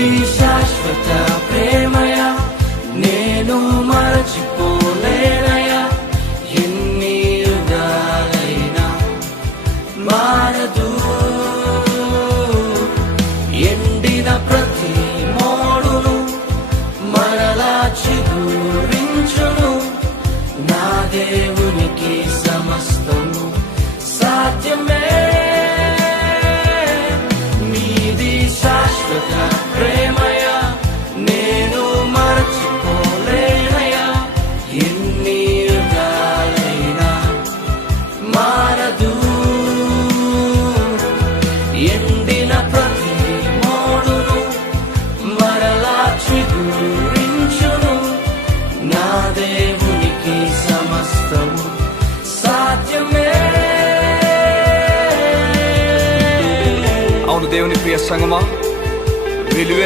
ఈ శాశ్వత ప్రేమయ నేను మరచిపోలేనయా. ఎన్ని యుగాలైనా మారదు. ఎండిన ప్రతి మోడును మరలా చిగురించును. నా దేవునికి సమస్తము సాధ్యమే. నీది శాశ్వత ప్రేమయ నేను మరచిపోలేనయా. ఎన్ని యుగాలైనా మారదు. ఎండిన ప్రతి మోడును మరలా చిగురించును. నా దేవునికి సమస్తము సాధ్యమే. అవును దేవుని ప్రియ సంగమా,